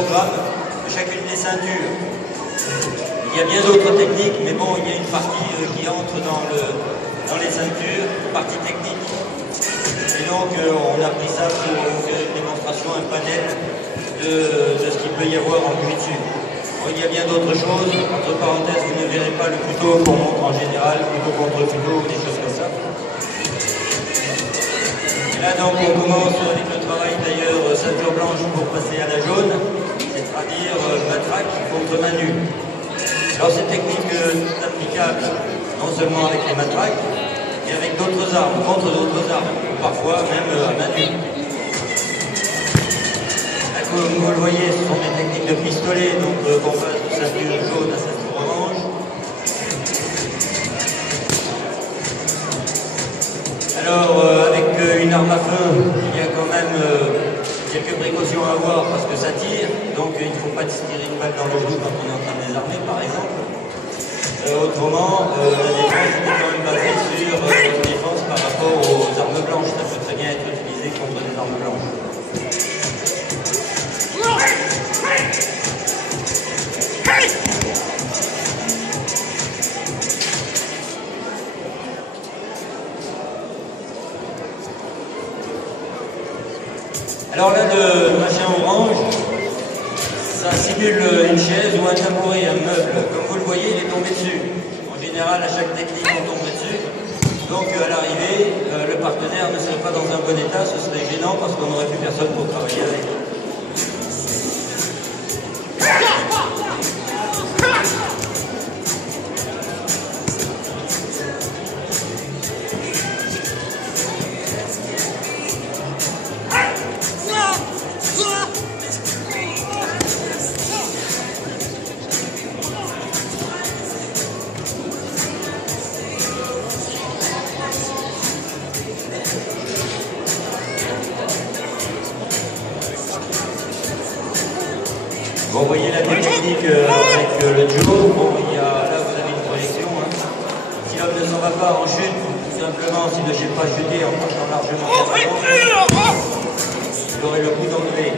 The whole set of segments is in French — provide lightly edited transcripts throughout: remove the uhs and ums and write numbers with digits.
programme de chacune des ceintures. Il y a bien d'autres techniques, mais bon, il y a une partie qui entre dans les ceintures, une partie technique. Et donc, on a pris ça pour faire une démonstration, un panel de ce qu'il peut y avoir en jiu-jitsu. Il y a bien d'autres choses. Entre parenthèses, vous ne verrez pas le couteau qu'on montre en général, couteau contre couteau ou des choses comme ça. Et là, donc, on commence avec le travail d'ailleurs ceinture blanche pour passer à la jaune, c'est-à-dire matraque contre main nue. Alors, cette technique est applicable non seulement avec les matraques, mais avec d'autres armes, contre d'autres armes, ou parfois même à main nue. Là, comme vous le voyez, ce sont des techniques de pistolet, donc qu'on passe de ceinture jaune à ceinture orange. Alors, avec une arme à feu, il y a quand même quelques précautions à avoir parce que ça tire, donc il ne faut pas tirer une balle dans le genou quand on est en train de désarmer, par exemple. Autrement, la défense est quand même basée sur une défense par rapport aux armes blanches. Ça peut très bien être utilisé contre des armes blanches. Alors là, le machin orange, ça simule une chaise ou un tabouret, un meuble. Comme vous le voyez, il est tombé dessus. En général, à chaque technique, on tombe dessus. Donc à l'arrivée, le partenaire ne serait pas dans un bon état, ce serait gênant parce qu'on n'aurait plus personne pour travailler avec. Bon, vous voyez la technique avec le duo. Bon, là vous avez une projection. Hein. Si l'homme ne s'en va pas en chute, tout simplement, s'il ne s'est pas chuté en marchant largement, il aurait le coup d'enlever.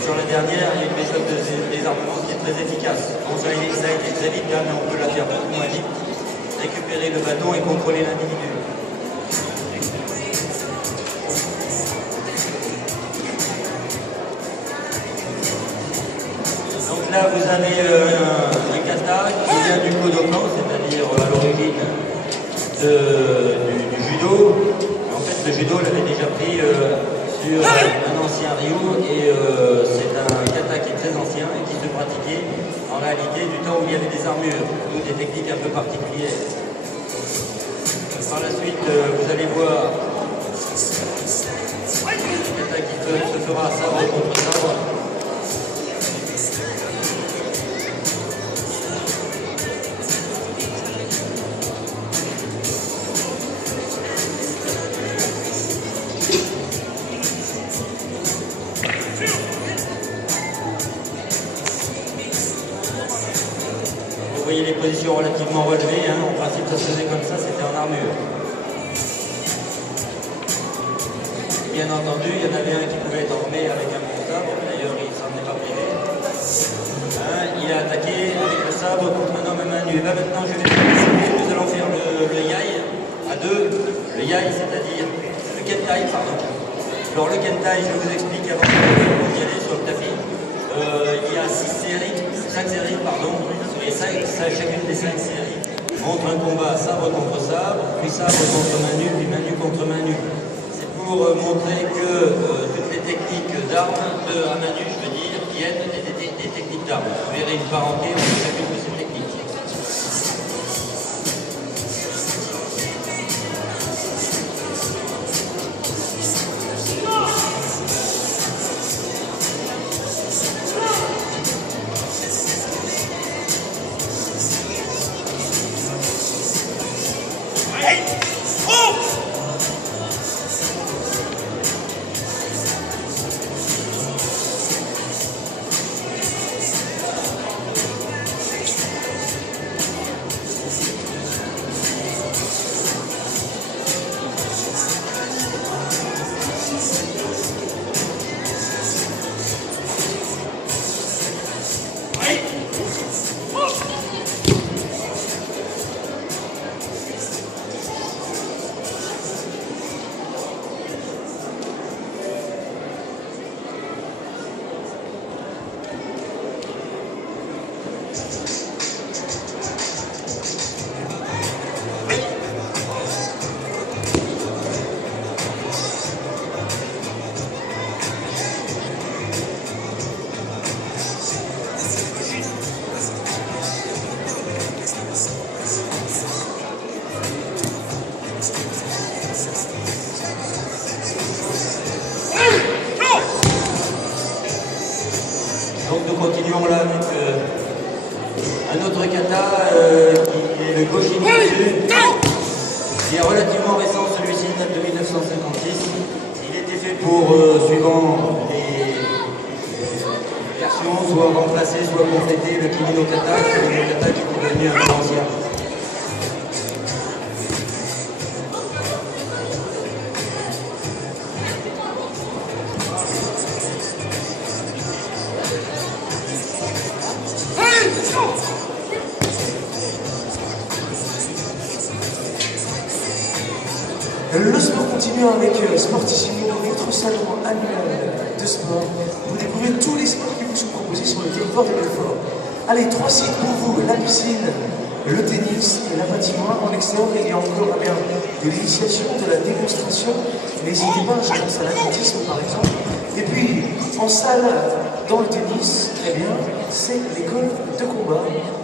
Sur la dernière, il y a une méthode de désarmement qui est très efficace. Bon, ça a été très vite, hein, mais on peut la faire beaucoup moins vite. Récupérer le bâton et contrôler l'individu. Là, vous avez un kata qui vient du Kodokan, c'est-à-dire à l'origine du judo. En fait, le judo l'avait déjà pris sur un ancien Ryu et c'est un kata qui est très ancien et qui se pratiquait en réalité du temps où il y avait des armures, donc des techniques un peu particulières. Par la suite, vous allez voir le kata qui se fera sabre contre sabre. Vous voyez les positions relativement relevées, hein. En principe ça se faisait comme ça, c'était en armure. Bien entendu, il y en avait un qui pouvait être armé avec un bon sabre, d'ailleurs il s'en est pas privé. Hein, il a attaqué avec le sabre contre un homme à main nue. Et là maintenant je vais nous allons faire le yai à deux. Le yai, c'est-à-dire le kentai, pardon. Alors le kentai, je vous explique avant d'y aller sur le tapis. Il y a 5 séries, pardon, et chacune des 5 séries montre un combat sabre contre sabre, puis sabre contre main nue, puis main nue contre main nue. C'est pour montrer que toutes les techniques d'armes, à main nue, je veux dire, viennent des techniques d'armes. Vous verrez une parenté entre chacune de ces techniques. Donc nous continuons là avec un autre kata qui est le Goshi Jutsu, qui est relativement récent, celui-ci date de 1956. Il était fait pour, suivant les versions, soit remplacer, soit compléter le Kimi no Kata, qui est devenu un peu ancien. Le sport continue avec Sportissimo, votre salon annuel de sport. Vous découvrez tous les sports qui vous sont proposés sur le territoire de Belfort. Allez, 3 sites pour vous, la piscine, le tennis et la patinoire. En extérieur, il y a encore de l'initiation, de la démonstration. N'hésitez pas, je pense à l'athlétisme par exemple. Et puis, en salle, dans le tennis, eh bien, c'est l'école de combat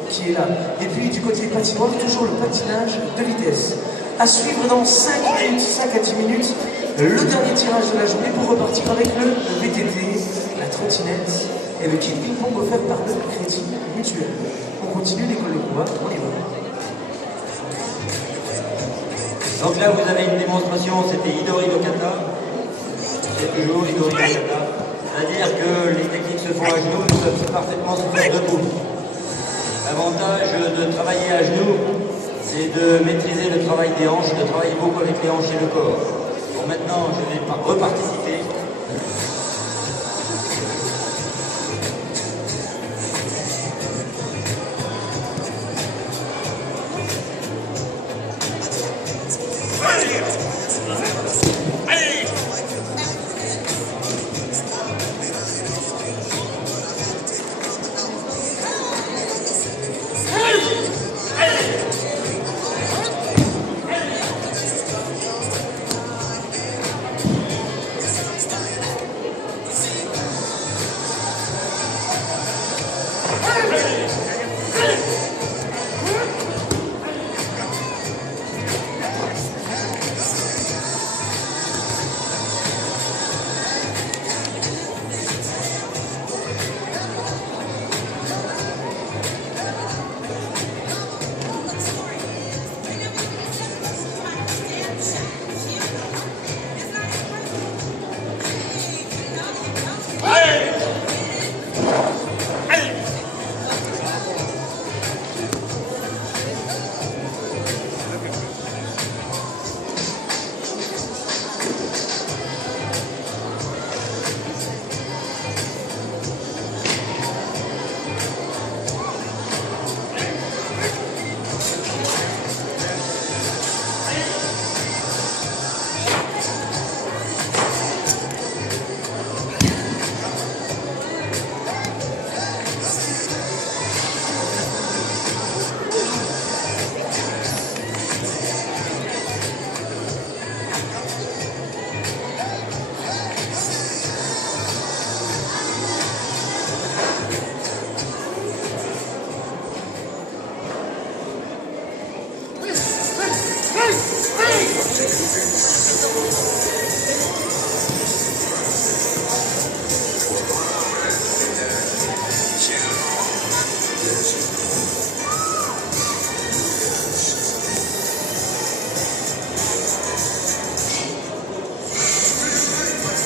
qui est là. Et puis, du côté patinoire, toujours le patinage de vitesse. À suivre dans 5 minutes, 5 à 10 minutes, le dernier tirage de la journée pour repartir avec le VTT, la trottinette et le kit ping-pong offert par le Crédit Mutuel. On continue l'école de combat, on y va. Donc là vous avez une démonstration, c'était Idori no Kata. C'est toujours Idori no Kata. C'est-à-dire que les techniques se font à genoux, ils peuvent parfaitement se faire debout. L'avantage de travailler à genoux, c'est de maîtriser le travail des hanches, de travailler beaucoup avec les hanches et le corps. Bon, maintenant, je vais reparticiper.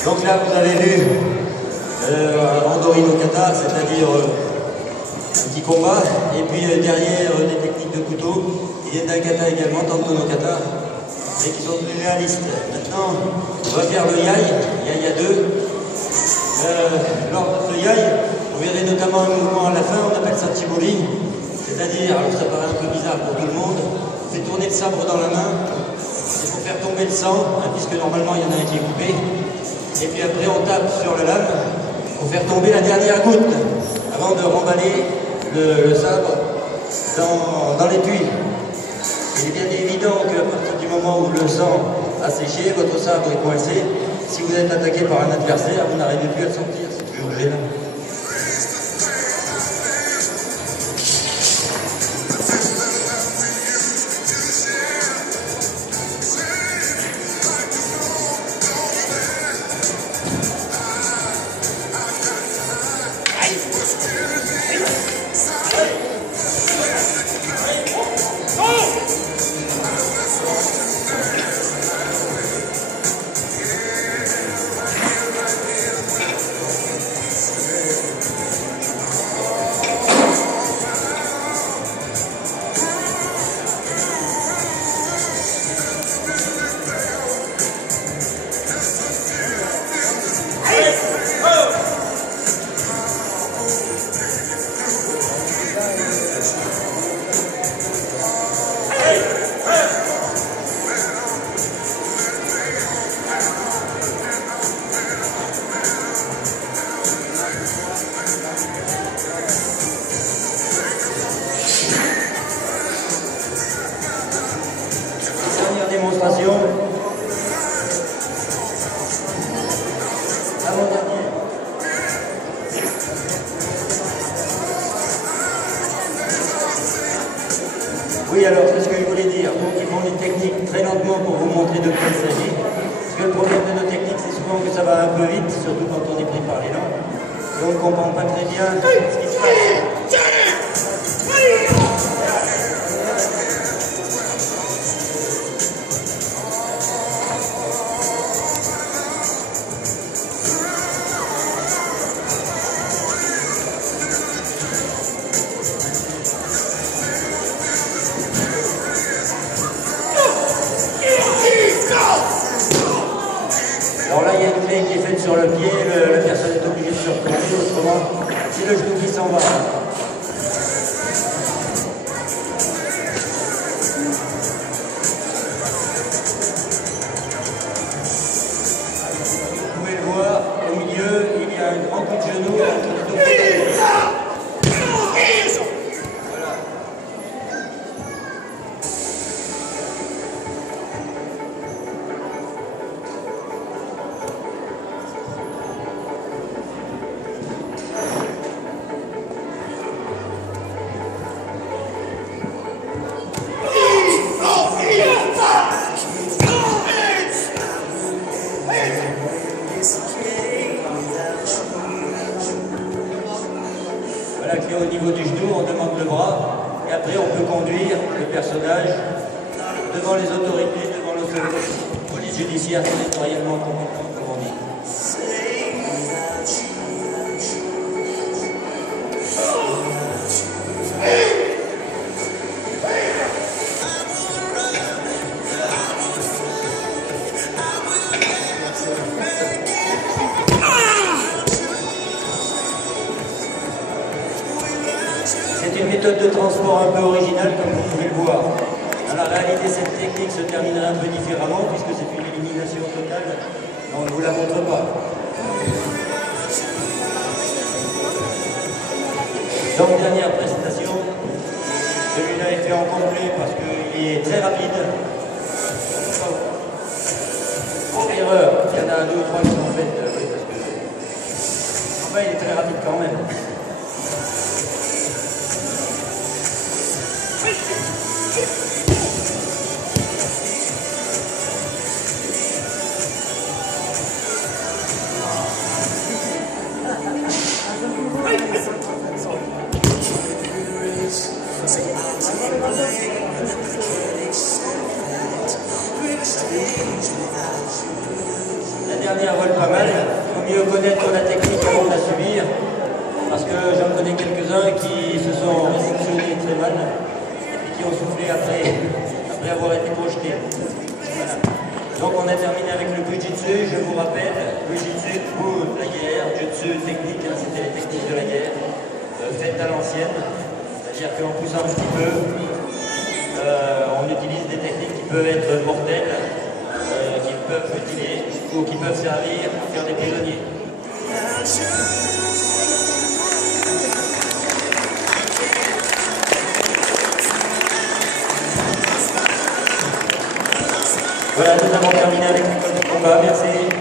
Donc là, vous avez vu Andori no Kata, c'est-à-dire un petit combat, et puis derrière des techniques de couteau, il y a d'un kata également, Tanto no Kata, et qui sont plus réalistes. Maintenant, on va faire le yai 2. Lors de ce yai, vous verrez notamment un mouvement à la fin, on appelle ça Tiboli, c'est-à-dire, alors ça paraît un peu bizarre pour tout le monde, c'est tourner le sabre dans la main, c'est pour faire tomber le sang, hein, puisque normalement il y en a un qui est coupé. Et puis après on tape sur la lame pour faire tomber la dernière goutte avant de remballer le sabre dans l'étui. Il est bien évident qu'à partir du moment où le sang a séché, votre sabre est coincé. Si vous êtes attaqué par un adversaire, vous n'arrivez plus à le sortir, c'est toujours gênant. Oui, alors c'est ce que je voulais dire. Donc ils font une technique très lentement pour vous montrer de quoi il s'agit. Parce que le problème de nos techniques, c'est souvent que ça va un peu vite, surtout quand on est pris par l'élan. Et on ne comprend pas très bien ce qui se passe. Alors là, il y a une clé qui est faite sur le pied, la personne est obligée de se retourner, autrement, c'est le genou qui s'en va. Vous pouvez le voir, au milieu, il y a un grand coup de genou. Voilà qui est au niveau du genou, on demande le bras, et après on peut conduire le personnage devant les autorités, devant la police judiciaire territorialement compétente, comme on dit. C'est une méthode de transport un peu originale, comme vous pouvez le voir. Dans la réalité, cette technique se terminerait un peu différemment, puisque c'est une élimination totale. On ne vous la montre pas. Donc, dernière prestation. Celui-là est fait en complet parce qu'il est très rapide. Erreur, il y en a 2 ou 3 qui sont faites. Oui, parce que... Enfin, il est très rapide quand même. La dernière vole pas mal, il vaut mieux connaître la technique avant de la subir, parce que j'en connais quelques-uns qui se sont réceptionnés très mal et qui ont soufflé après avoir été projetés. Voilà. Donc on a terminé avec le Bujitsu, je vous rappelle, Bujitsu pour la guerre, Jutsu technique, hein, c'était les techniques de la guerre, faites à l'ancienne, c'est-à-dire qu'en poussant un petit peu, on utilise des techniques qui peuvent être mortelles, qui peuvent mutiler ou qui peuvent servir à faire des prisonniers. Voilà, nous avons terminé avec l'école de combat. Merci.